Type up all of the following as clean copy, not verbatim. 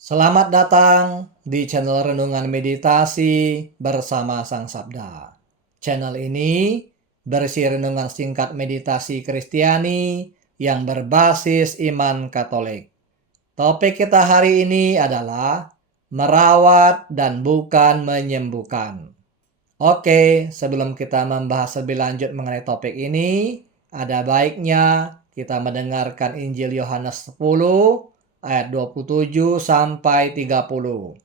Selamat datang di channel Renungan Meditasi bersama Sang Sabda. Channel ini berisi renungan singkat meditasi Kristiani yang berbasis iman Katolik. Topik kita hari ini adalah merawat dan bukan menyembuhkan. Oke, sebelum kita membahas lebih lanjut mengenai topik ini, ada baiknya kita mendengarkan Injil Yohanes 10 ayat 27 sampai 30.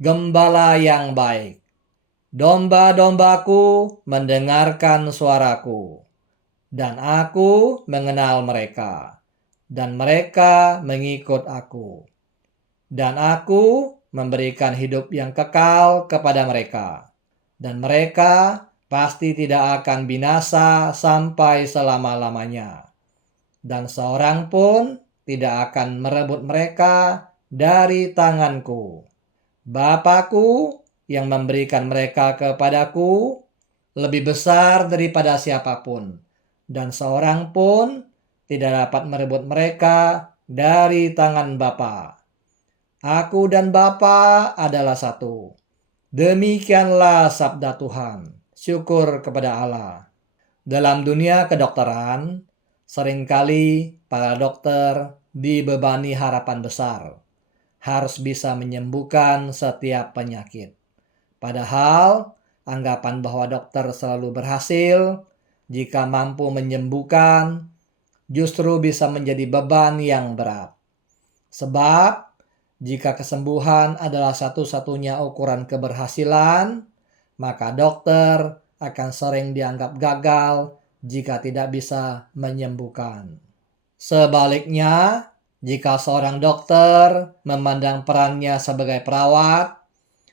Gembala yang baik. Domba-dombaku mendengarkan suaraku, dan aku mengenal mereka, dan mereka mengikut aku. Dan aku memberikan hidup yang kekal kepada mereka, dan mereka pasti tidak akan binasa sampai selama-lamanya. Dan seorang pun tidak akan merebut mereka dari tanganku. Bapakku yang memberikan mereka kepadaku lebih besar daripada siapapun, dan seorang pun tidak dapat merebut mereka dari tangan Bapa. Aku dan Bapa adalah satu. Demikianlah sabda Tuhan. Syukur kepada Allah. Dalam dunia kedokteran, seringkali para dokter dibebani harapan besar, harus bisa menyembuhkan setiap penyakit. Padahal, anggapan bahwa dokter selalu berhasil jika mampu menyembuhkan justru bisa menjadi beban yang berat. Sebab, jika kesembuhan adalah satu-satunya ukuran keberhasilan, maka dokter akan sering dianggap gagal jika tidak bisa menyembuhkan. Sebaliknya, jika seorang dokter memandang perannya sebagai perawat,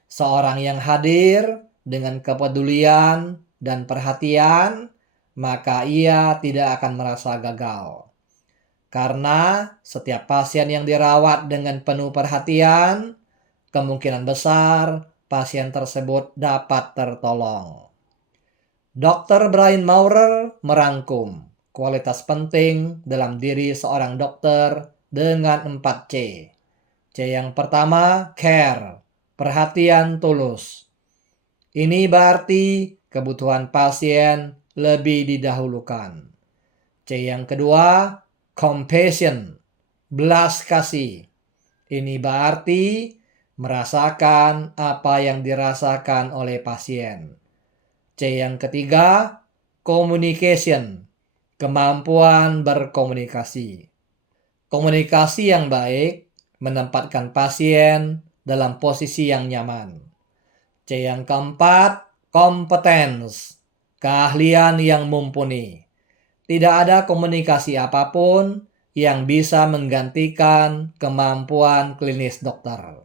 seorang yang hadir dengan kepedulian dan perhatian, maka ia tidak akan merasa gagal. Karena setiap pasien yang dirawat dengan penuh perhatian, kemungkinan besar pasien tersebut dapat tertolong. Dr. Brian Maurer merangkum kualitas penting dalam diri seorang dokter dengan 4 C. C yang pertama, care, perhatian tulus. Ini berarti kebutuhan pasien lebih didahulukan. C yang kedua, compassion, belas kasih. Ini berarti merasakan apa yang dirasakan oleh pasien. C yang ketiga, communication, kemampuan berkomunikasi. Komunikasi yang baik menempatkan pasien dalam posisi yang nyaman. C yang keempat, competence, keahlian yang mumpuni. Tidak ada komunikasi apapun yang bisa menggantikan kemampuan klinis dokter.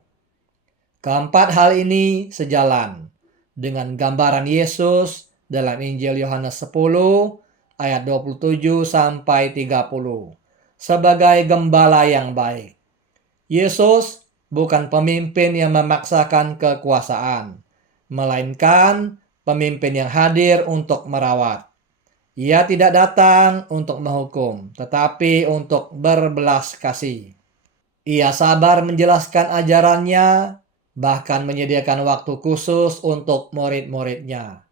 Keempat hal ini sejalan dengan gambaran Yesus dalam Injil Yohanes 10 ayat 27 sampai 30 sebagai gembala yang baik. Yesus bukan pemimpin yang memaksakan kekuasaan, melainkan pemimpin yang hadir untuk merawat. Ia tidak datang untuk menghukum, tetapi untuk berbelas kasih. Ia sabar menjelaskan ajarannya, bahkan menyediakan waktu khusus untuk murid-muridnya.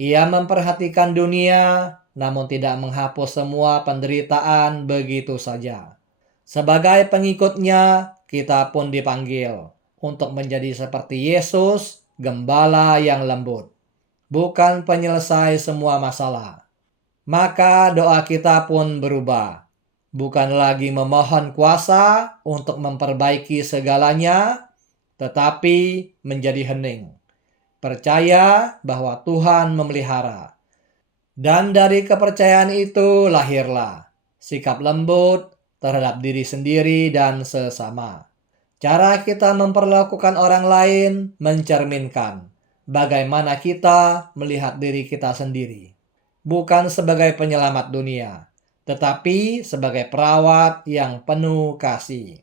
Ia memperhatikan dunia, namun tidak menghapus semua penderitaan begitu saja. Sebagai pengikutnya, kita pun dipanggil untuk menjadi seperti Yesus, gembala yang lembut, bukan penyelesai semua masalah. Maka doa kita pun berubah, bukan lagi memohon kuasa untuk memperbaiki segalanya, tetapi menjadi hening. Percaya bahwa Tuhan memelihara. Dan dari kepercayaan itu lahirlah sikap lembut terhadap diri sendiri dan sesama. Cara kita memperlakukan orang lain mencerminkan bagaimana kita melihat diri kita sendiri. Bukan sebagai penyelamat dunia, tetapi sebagai perawat yang penuh kasih.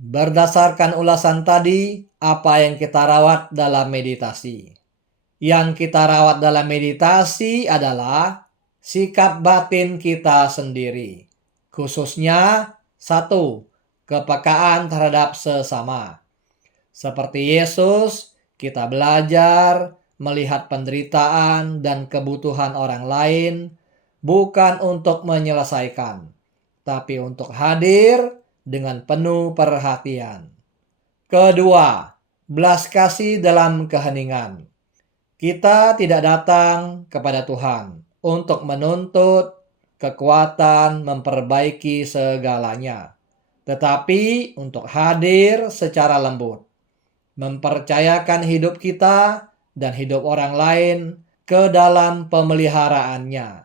Berdasarkan ulasan tadi, apa yang kita rawat dalam meditasi? Yang kita rawat dalam meditasi adalah sikap batin kita sendiri. Khususnya, 1. Kepekaan terhadap sesama. Seperti Yesus, kita belajar melihat penderitaan dan kebutuhan orang lain bukan untuk menyelesaikan, tapi untuk hadir dengan penuh perhatian. Kedua, belas kasih dalam keheningan. Kita tidak datang kepada Tuhan untuk menuntut kekuatan memperbaiki segalanya, tetapi untuk hadir secara lembut, mempercayakan hidup kita dan hidup orang lain ke dalam pemeliharaannya.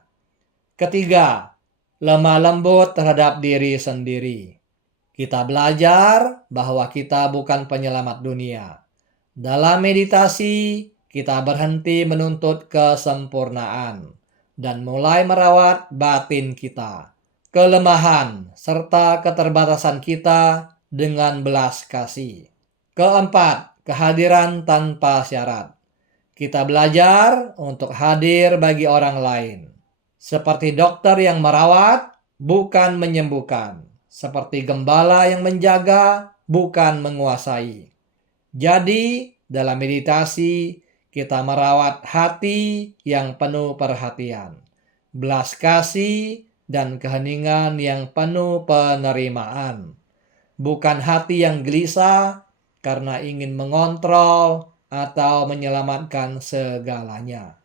Ketiga, lemah lembut terhadap diri sendiri. Kita belajar bahwa kita bukan penyelamat dunia. Dalam meditasi, kita berhenti menuntut kesempurnaan dan mulai merawat batin kita, kelemahan, serta keterbatasan kita dengan belas kasih. Keempat, kehadiran tanpa syarat. Kita belajar untuk hadir bagi orang lain. Seperti dokter yang merawat, bukan menyembuhkan. Seperti gembala yang menjaga, bukan menguasai. Jadi, dalam meditasi, kita merawat hati yang penuh perhatian, belas kasih, dan keheningan yang penuh penerimaan. Bukan hati yang gelisah karena ingin mengontrol atau menyelamatkan segalanya.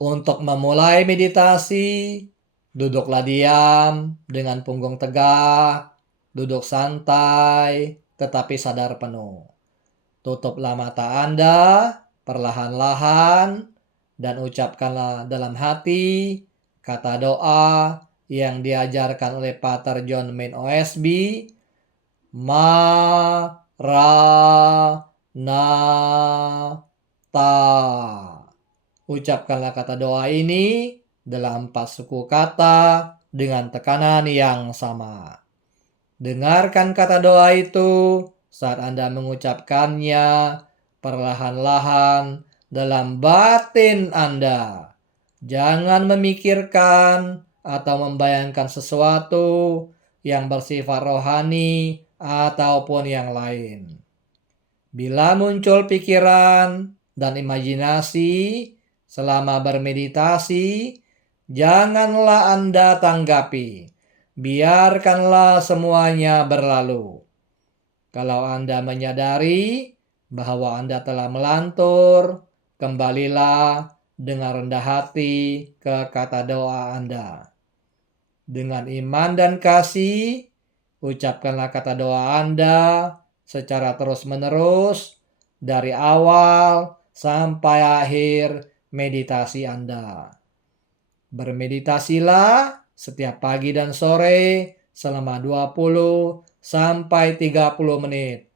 Untuk memulai meditasi, duduklah diam dengan punggung tegak, duduk santai, tetapi sadar penuh. Tutuplah mata Anda perlahan-lahan dan ucapkanlah dalam hati kata doa yang diajarkan oleh Pater John Main OSB, Maranatha. Ucapkanlah kata doa ini dalam 4 suku kata dengan tekanan yang sama. Dengarkan kata doa itu saat Anda mengucapkannya perlahan-lahan dalam batin Anda. Jangan memikirkan atau membayangkan sesuatu yang bersifat rohani ataupun yang lain. Bila muncul pikiran dan imajinasi selama bermeditasi, janganlah Anda tanggapi. Biarkanlah semuanya berlalu. Kalau Anda menyadari bahwa Anda telah melantur, kembalilah dengan rendah hati ke kata doa Anda. Dengan iman dan kasih, ucapkanlah kata doa Anda secara terus-menerus dari awal sampai akhir meditasi Anda. Bermeditasilah setiap pagi dan sore selama 20 sampai 30 menit